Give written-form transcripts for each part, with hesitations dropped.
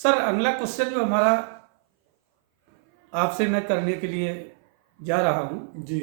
Sir अगला question जो हमारा आपसे मैं करने के लिए जा रहा हूँ जी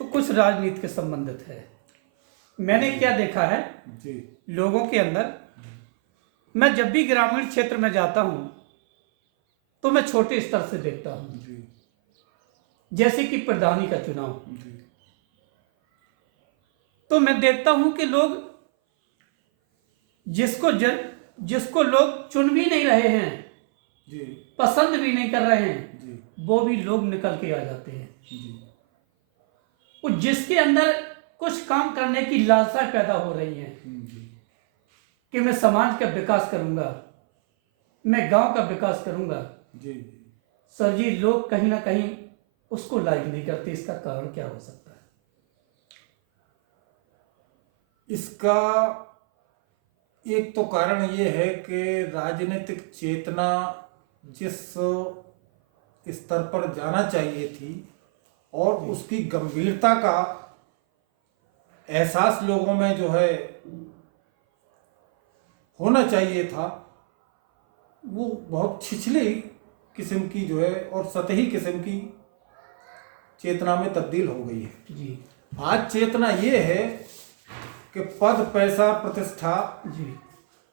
तो कुछ राजनीति के संबंधित है। मैंने क्या देखा है जी लोगों के अंदर, मैं जब भी ग्रामीण क्षेत्र में जाता हूँ तो मैं छोटे स्तर से देखता हूँ, जी जैसे कि प्रधानी का चुनाव, जी तो मैं देखता हूँ कि लोग जिसको लोग चुन भी नहीं रहे हैं, जी पसंद भी नहीं कर रहे हैं, जी वो भी लोग निकल के आ जाते हैं। जी वो जिसके अंदर कुछ काम करने की लालसा पैदा हो रही है जी कि मैं समाज का विकास करूंगा, मैं गांव का विकास करूंगा, जी सर जी लोग कहीं ना कहीं उसको लाइक नहीं करते। इसका कारण क्या हो सकता है? इसका एक तो कारण ये है कि राजनीतिक चेतना जिस स्तर पर जाना चाहिए थी और उसकी गंभीरता का एहसास लोगों में जो है होना चाहिए था, वो बहुत छिछली किस्म की जो है और सतही किस्म की चेतना में तब्दील हो गई है। जी आज चेतना ये है कि पद पैसा प्रतिष्ठा जी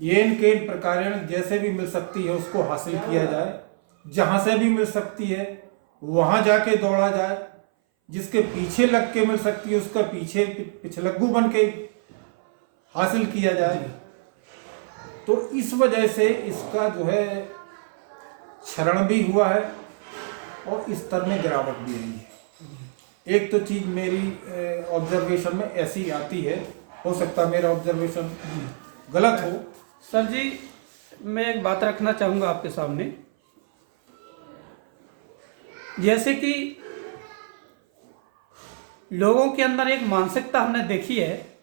येन केन प्रकारेण जैसे भी मिल सकती है उसको हासिल किया जाए, जहां से भी मिल सकती है वहां जाके दौड़ा जाए, जिसके पीछे लग के मिल सकती है उसका पीछे पिछलग्गू बन के हासिल किया जाए। तो इस वजह से इसका जो है क्षरण भी हुआ है और स्तर में गिरावट भी आई है। एक तो चीज मेरी ऑब्जर्वेशन में ऐसी आती है, हो सकता है मेरा ऑब्जर्वेशन गलत हो। सर जी, मैं एक बात रखना चाहूंगा आपके सामने, जैसे कि लोगों के अंदर एक मानसिकता हमने देखी है,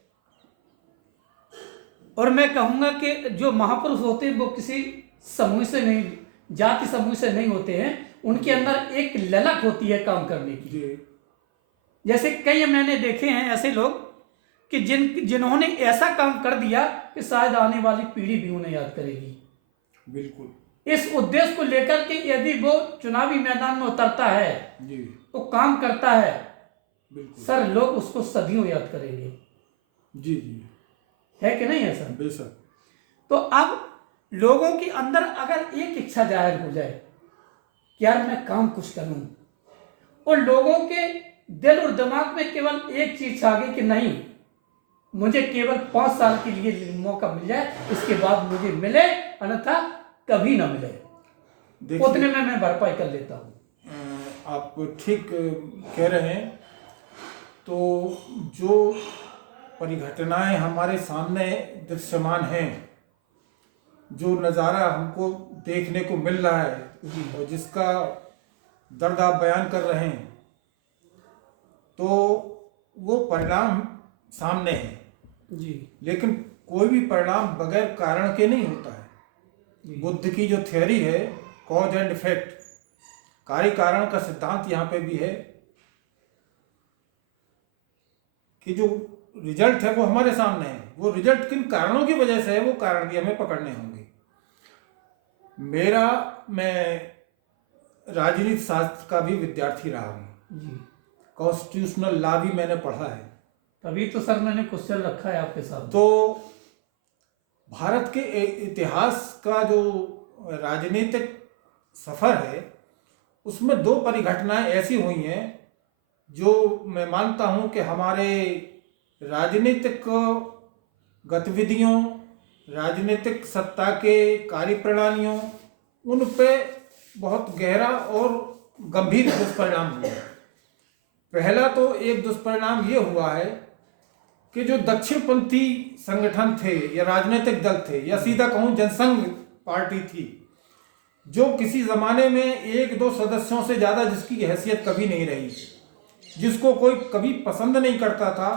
और मैं कहूंगा कि जो महापुरुष होते हैं वो किसी समूह से नहीं, जाति समूह से नहीं होते हैं, उनके अंदर एक ललक होती है काम करने की। जैसे कई मैंने देखे हैं ऐसे लोग कि जिन्होंने ऐसा काम कर दिया कि शायद आने वाली पीढ़ी भी उन्हें याद करेगी। बिल्कुल इस उद्देश्य को लेकर के यदि वो चुनावी मैदान में उतरता है जी, तो काम करता है, बिल्कुल सर लोग उसको सदियों याद करेंगे। जी जी है कि नहीं है सर? बेशक। तो अब लोगों के अंदर अगर एक इच्छा जाहिर हो जाए कि यार मैं काम कुछ करूं, और लोगों के दिल और दिमाग में केवल एक चीज आ गई कि नहीं, मुझे केवल 5 साल के लिए मौका मिल जाए, इसके बाद मुझे मिले अन्यथा कभी ना मिले, उतने में मैं भरपाई कर लेता हूं। आप ठीक कह रहे हैं। तो जो परिघटनाएं हमारे सामने दृश्यमान हैं, जो नज़ारा हमको देखने को मिल रहा है और जिसका दर्द आप बयान कर रहे हैं, तो वो परिणाम सामने है जी लेकिन कोई भी परिणाम बगैर कारण के नहीं होता है। बुद्ध की जो थ्योरी है कॉज एंड इफेक्ट, कार्य कारण का सिद्धांत यहाँ पे भी है कि जो रिजल्ट है वो हमारे सामने है, वो रिजल्ट किन कारणों की वजह से है वो कारण भी हमें पकड़ने होंगे। मैं राजनीति शास्त्र का भी विद्यार्थी रहा हूँ, कॉन्स्टिट्यूशनल लॉ भी मैंने पढ़ा है। तभी तो सर मैंने क्वेश्चन रखा है आपके साथ। तो भारत के इतिहास का जो राजनीतिक सफर है उसमें 2 परिघटनाएं ऐसी हुई हैं जो मैं मानता हूं कि हमारे राजनीतिक गतिविधियों, राजनीतिक सत्ता के कार्यप्रणालियों, उन पे बहुत गहरा और गंभीर दुष्परिणाम हुए। पहला तो एक दुष्परिणाम ये हुआ है कि जो दक्षिणपंथी संगठन थे या राजनीतिक दल थे या सीधा कहूं जनसंघ पार्टी थी, जो किसी जमाने में 1-2 सदस्यों से ज्यादा जिसकी हैसियत कभी नहीं रही, जिसको कोई कभी पसंद नहीं करता था,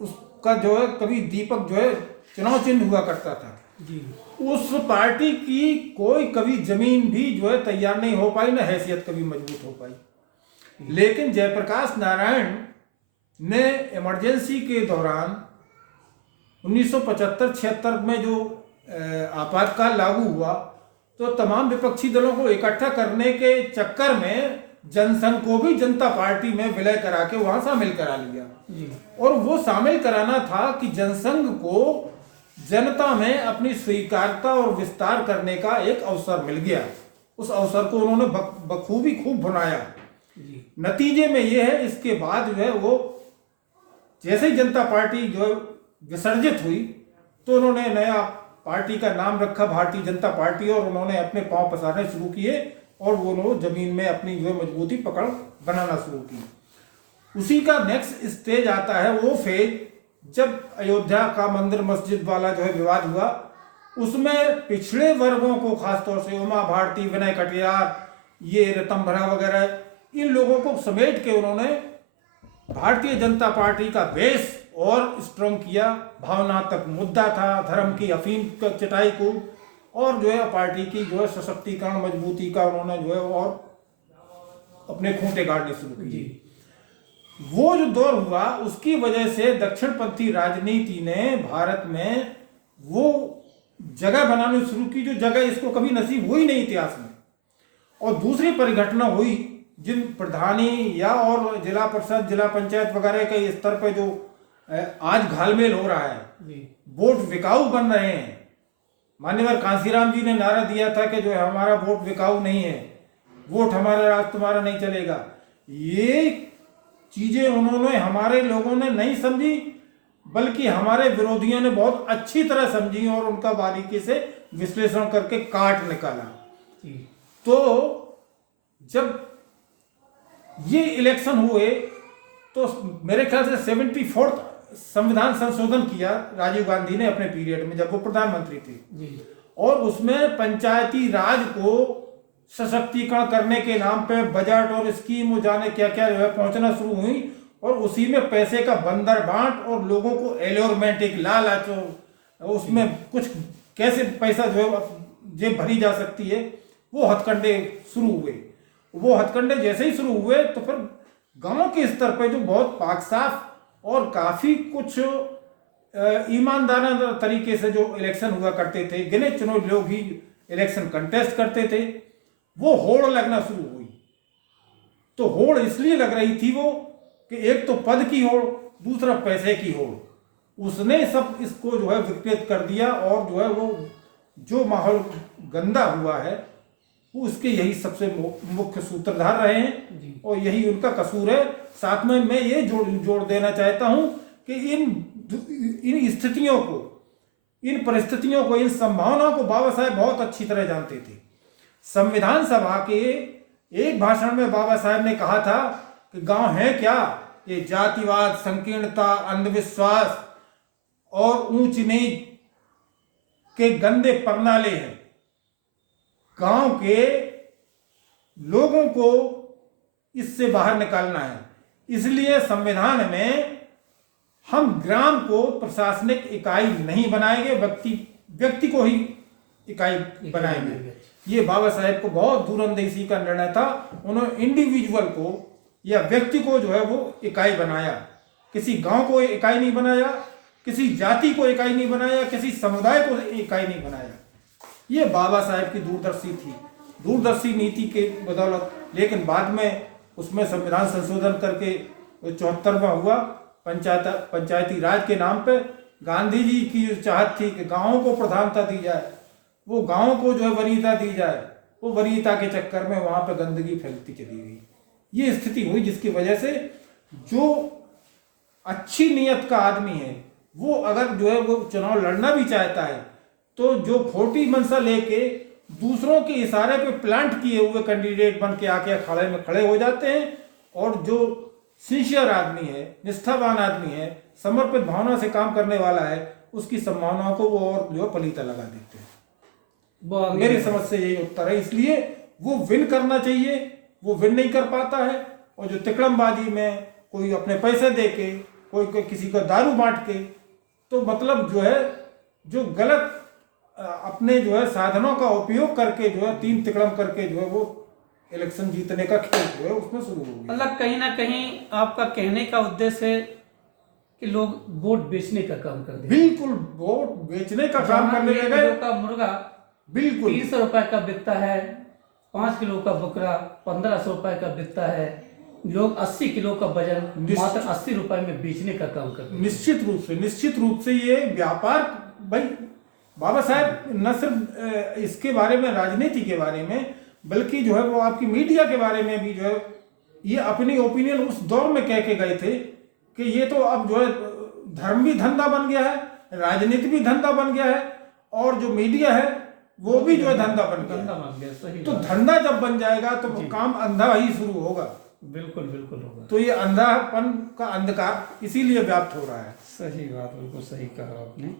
उसका जो है कभी दीपक जो है चुनाव चिन्ह हुआ करता था जी। उस पार्टी की कोई कभी जमीन भी जो है तैयार नहीं हो पाई, ना हैसियत कभी मजबूत हो पाई। लेकिन जयप्रकाश नारायण ने इमरजेंसी के दौरान 1975-76 में जो आपातकाल लागू हुआ तो तमाम विपक्षी दलों को इकट्ठा करने के चक्कर में जनसंघ को भी जनता पार्टी में विलय करा के वहां शामिल करा लिया। जी। और वो शामिल कराना था कि जनसंघ को जनता में अपनी स्वीकार्यता और विस्तार करने का एक अवसर मिल गया। उस अवसर को उन्होंने बखूबी खूब भुनाया। जी। नतीजे में ये है, इसके बाद जो है वो जैसे ही जनता पार्टी जो है विसर्जित हुई तो उन्होंने नया पार्टी का नाम रखा भारतीय जनता पार्टी, और उन्होंने अपने पांव पसारने शुरू किए और वो लोग जमीन में अपनी जो है मजबूती पकड़ बनाना शुरू की। उसी का नेक्स्ट स्टेज आता है वो फेज जब अयोध्या का मंदिर मस्जिद वाला जो है विवाद हुआ, उसमें पिछड़े वर्गों को खासतौर से उमा भारती, विनय कटियार, ये ऋतंभरा वगैरह, इन लोगों को समेट के उन्होंने भारतीय जनता पार्टी का बेस और स्ट्रॉन्ग किया। भावनात्मक मुद्दा था, धर्म की अफीम का चटाई को, और जो है पार्टी की जो है सशक्तिकरण मजबूती का उन्होंने जो है और अपने खूंटे गाड़ने शुरू किए। वो जो दौर हुआ उसकी वजह से दक्षिणपंथी राजनीति ने भारत में वो जगह बनानी शुरू की जो जगह इसको कभी नसीब हुई नहीं इतिहास में। और दूसरी परिघटना हुई जिन प्रधानी या और जिला परिषद, जिला पंचायत वगैरह के स्तर पर जो आज घालमेल हो रहा है, वोट बिकाऊ बन रहे हैं। मान्यवर कांसीराम जी ने नारा दिया था कि जो है हमारा वोट बिकाऊ नहीं है, वोट हमारा राज तुम्हारा नहीं चलेगा। ये चीजें उन्होंने हमारे लोगों ने नहीं समझी, बल्कि हमारे विरोधियों ने बहुत अच्छी तरह समझी और उनका बारीकी से विश्लेषण करके काट निकाला। तो जब ये इलेक्शन हुए तो मेरे ख्याल से 74 संविधान संशोधन किया राजीव गांधी ने अपने पीरियड में जब वो प्रधानमंत्री थे, और उसमें पंचायती राज को सशक्तिकरण करने के नाम पे बजट और स्कीम जाने क्या क्या जो है पहुंचना शुरू हुई, और उसी में पैसे का बंदर बांट और लोगों को एलोरमेंट, एक लालच, उसमें कुछ कैसे पैसा जो है जेब भरी जा सकती है, वो हथकंडे शुरू हुए। वो हथकंडे जैसे ही शुरू हुए तो फिर गांव के स्तर पे जो बहुत पाक साफ और काफी कुछ ईमानदार तरीके से जो इलेक्शन हुआ करते थे, गिने चुने लोग ही इलेक्शन कंटेस्ट करते थे, वो होड़ लगना शुरू हुई। तो होड़ इसलिए लग रही थी वो कि एक तो पद की होड़, दूसरा पैसे की होड़। उसने सब इसको जो है विकृत कर दिया, और जो है वो जो माहौल गंदा हुआ है वो उसके यही सबसे मुख्य सूत्रधार रहे हैं, और यही उनका कसूर है। साथ में मैं ये जोड़ देना चाहता हूं कि इन स्थितियों को, इन परिस्थितियों को, इन संभावनाओं को बाबा साहेब बहुत अच्छी तरह जानते थे। संविधान सभा के एक भाषण में बाबा साहेब ने कहा था कि गांव है क्या, ये जातिवाद, संकीर्णता, अंधविश्वास और ऊंच नीच के गंदे परनाले हैं। गांव के लोगों को इससे बाहर निकालना है। इसलिए संविधान में हम ग्राम को प्रशासनिक इकाई नहीं बनाएंगे, व्यक्ति को ही इकाई बनाएंगे। ये बाबा साहेब को बहुत दूरंदेशी का निर्णय था। उन्होंने इंडिविजुअल को या व्यक्ति को जो है वो इकाई बनाया, किसी गांव को इकाई नहीं बनाया, किसी जाति को इकाई नहीं बनाया, किसी समुदाय को इकाई नहीं बनाया। ये बाबा साहेब की दूरदर्शी थी, दूरदर्शी नीति के बदौलत। लेकिन बाद में उसमें संविधान संशोधन करके 74वां हुआ पंचायती राज के नाम पे। गांधी जी की जो चाहत थी कि गांवों को प्रधानता दी जाए, वो गांवों को जो है वरीयता दी जाए, वो वरीयता के चक्कर में वहां पे गंदगी फैलती चली गई। ये स्थिति हुई जिसकी वजह से जो अच्छी नीयत का आदमी है वो अगर जो है वो चुनाव लड़ना भी चाहता है तो जो खोटी मंशा लेके दूसरों के इशारे पे प्लांट किए हुए कैंडिडेट बन के आके अखाड़े में खड़े हो जाते हैं, और जो सिंसियर आदमी है, निष्ठावान आदमी है, समर्पित भावना से काम करने वाला है, उसकी संभावनाओं को वो और जो पलीता लगा देते हैं। मेरी समझ से यही उत्तर है। इसलिए वो विन करना चाहिए, वो विन नहीं कर पाता है, और जो तिकड़मबाजी में कोई अपने पैसे दे के, कोई किसी को दारू बांट के, तो मतलब जो है जो गलत अपने जो है साधनों का उपयोग करके जो है तीन तिकड़म करके जो है वो इलेक्शन जीतने का खेल जो है उसमें शुरू हो गया। मतलब कहीं ना कहीं आपका कहने का उद्देश्य है कि लोग वोट बेचने का काम कर देते बिल्कुल वोट बेचने का काम जहाँ करने 1 लगे। किलो का मुर्गा बिल्कुल 300 रुपए का बिकता है, 5 किलो का बकरा 1500 रुपए का बिकता है, लोग 80 किलो का वजन मात्र 80 रुपए में बेचने का काम करते हैं। निश्चित रूप से ये व्यापार भाई बाबा साहब न सिर्फ इसके बारे में, राजनीति के बारे में, बल्कि जो है वो आपकी मीडिया के बारे में भी जो है ये अपनी ओपिनियन उस दौर में कह के गए थे कि ये तो अब जो है धर्म भी धंधा बन गया है, राजनीति भी धंधा बन गया है, और जो मीडिया है वो भी जो है धंधा बन गया। सही तो बात। धंधा जब बन जाएगा तो काम अंधा ही शुरू होगा। बिल्कुल बिल्कुल होगा। तो ये अंधापन का अंधकार इसीलिए व्याप्त हो रहा है। सही बात, बिल्कुल सही कहा आपने।